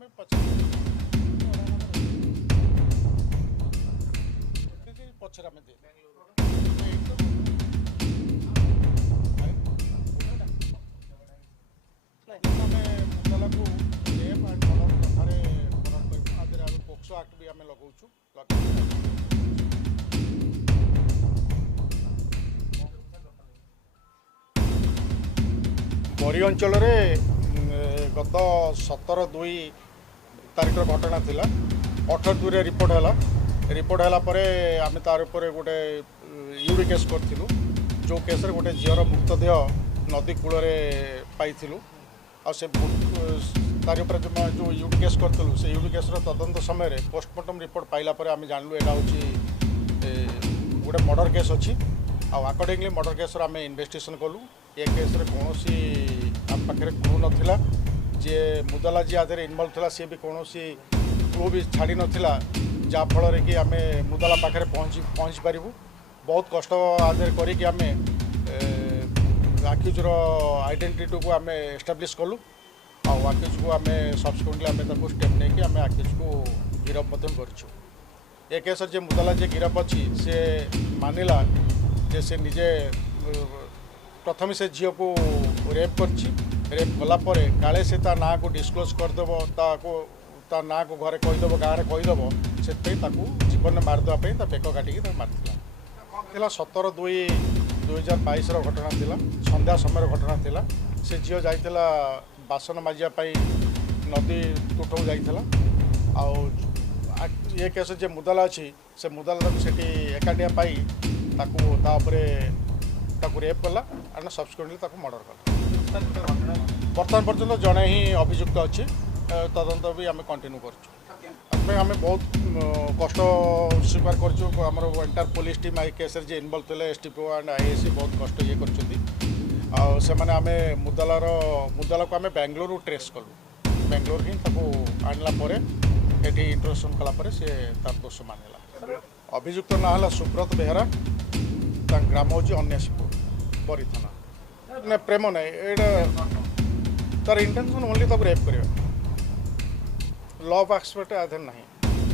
ଆମେ ପଛରେ ଆମେ ଦେଇ ଆମେ ମୁଦାଲାକୁ ରେପ୍ ଆଣ୍ଡ ମର୍ଡର କଥାରେ ଫରୱାର୍ଡ କରିବୁ। ଆ ଦେହରେ ଆମେ ପୋକ୍ସୋ ଆକ୍ଟ ବି ଆମେ ଲଗାଉଛୁ। ବରୀ ଅଞ୍ଚଳରେ ଗତ 17/2 ତାରିଖର ଘଟଣା ଥିଲା। 18/2ରେ ରିପୋର୍ଟ ହେଲା ପରେ ଆମେ ତାର ଉପରେ ଗୋଟେ ୟୁରି କେସ୍ କରିଥିଲୁ। ଯେଉଁ କେସ୍ରେ ଗୋଟେ ଝିଅର ମୃତଦେହ ନଦୀ କୂଳରେ ପାଇଥିଲୁ। ଆଉ ସେ ତାରି ଉପରେ ଯେଉଁ ୟୁରି କେସ୍ କରିଥିଲୁ ସେ ୟୁରି କେସ୍ର ତଦନ୍ତ ସମୟରେ ପୋଷ୍ଟମର୍ଟମ୍ ରିପୋର୍ଟ ପାଇଲା ପରେ ଆମେ ଜାଣିଲୁ ଏଇଟା ହେଉଛି ଗୋଟେ ମର୍ଡର କେସ୍ ଅଛି। ଆଉ ଆକର୍ଡିଂଲି ମର୍ଡର କେସ୍ର ଆମେ ଇନଭେଷ୍ଟିଗେସନ୍ କଲୁ। ଏ କେସ୍ରେ କୌଣସି ଆମ ପାଖରେ କ୍ଲୁ ନଥିଲା। ଯିଏ ମୁଦାଲା ଯିଏ ଆଦେହରେ ଇନଭଲ୍ଭ ଥିଲା ସିଏ ବି କୌଣସି କ୍ଲୁ ବି ଛାଡ଼ି ନଥିଲା, ଯାହାଫଳରେ କି ଆମେ ମୁଦାଲା ପାଖରେ ପହଞ୍ଚି ପାରିବୁ। ବହୁତ କଷ୍ଟ ଆଦେହରେ କରିକି ଆମେ ଆକ୍ୟୁଜ୍ର ଆଇଡେଣ୍ଟିଟିକୁ ଆମେ ଏଷ୍ଟାବ୍ଲିଶ୍ କଲୁ। ଆଉ ଆକ୍ୟୁଜ୍କୁ ଆମେ ସବସିକ୍ୱେଣ୍ଟଲି ଆମେ ତାକୁ ଷ୍ଟେପ୍ ନେଇକି ଆମେ ଆକ୍ୟୁଜ୍କୁ ଗିରଫ ମଧ୍ୟ କରିଛୁ। ଏ କେସ୍ରେ ଯେ ମୁଦାଲା ଯିଏ ଗିରଫ ଅଛି ସେ ମାନିଲା ଯେ ସେ ନିଜେ ପ୍ରଥମେ ସେ ଝିଅକୁ ରେପ୍ କରିଛି। ରେପ୍ କଲା ପରେ କାଳେ ସେ ତା ନାଁକୁ ଡିସକ୍ଲୋଜ୍ କରିଦେବ, ତା ନାଁକୁ ଘରେ କହିଦେବ, ଗାଁରେ କହିଦେବ, ସେଥିପାଇଁ ତାକୁ ଜୀବନରେ ମାରିଦେବା ପାଇଁ ତା ବେକ କାଟିକି ତାକୁ ମାରିଥିଲା। ଥିଲା 17/2/2022ର ଘଟଣା ଥିଲା। ସନ୍ଧ୍ୟା ସମୟର ଘଟଣା ଥିଲା। ସେ ଝିଅ ଯାଇଥିଲା ବାସନ ମାଜିବା ପାଇଁ ନଦୀ ତୁଠକୁ ଯାଇଥିଲା। ଆଉ ଏ କେସ୍ ଯେ ମୁଦାଲା ଅଛି ସେ ମୁଦାଲା ତାକୁ ସେଠି ଏକାଠିଆ ପାଇ ତା ଉପରେ ତାକୁ ରେପ୍ କଲା ଆଣ୍ଡ ସବସିକ୍ୱେଣ୍ଟଲି ତାକୁ ମର୍ଡର କଲା। ବର୍ତ୍ତମାନ ପର୍ଯ୍ୟନ୍ତ ଜଣେ ହିଁ ଅଭିଯୁକ୍ତ ଅଛି। ତଦନ୍ତ ବି ଆମେ କଣ୍ଟିନ୍ୟୁ କରୁଛୁ। ସେଥିପାଇଁ ଆମେ ବହୁତ କଷ୍ଟ ସ୍ୱୀକାର କରୁଛୁ। ଆମର ଏଣ୍ଟାର ପୋଲିସ ଟିମ୍ ଏ କେସ୍ରେ ଯିଏ ଇନଭଲ୍ଭ ଥିଲେ STPO ଆଣ୍ଡ IAC ବହୁତ କଷ୍ଟ କରିଛନ୍ତି। ଆଉ ସେମାନେ ଆମେ ମୁଦାଲାକୁ ଆମେ ବାଙ୍ଗାଲୋରରୁ ଟ୍ରେସ୍ କଲୁ। ବାଙ୍ଗାଲୋର ହିଁ ତାକୁ ଆଣିଲା ପରେ ଏଠି ଇଣ୍ଟ୍ରୋଡକ୍ସନ୍ କଲା ପରେ ସେ ତାର ଦୋଷ ମାନିଲା। ଅଭିଯୁକ୍ତ ନାଁ ହେଲା ସୁବ୍ରତ ବେହେରା। ତାଙ୍କ ଗ୍ରାମ ହେଉଛି ଅନ୍ୟାସୀପୁର, ବରୀ ଥାନା। ନା ପ୍ରେମ ନାହିଁ, ଏଇଟା ତାର ଇଣ୍ଟେନସନ୍ ଓନ୍ଲି ତାକୁ ରେପ୍ କରିବା। ଲଭ୍ ଆସ୍ପେକ୍ଟ ଆଦେହରେ ନାହିଁ।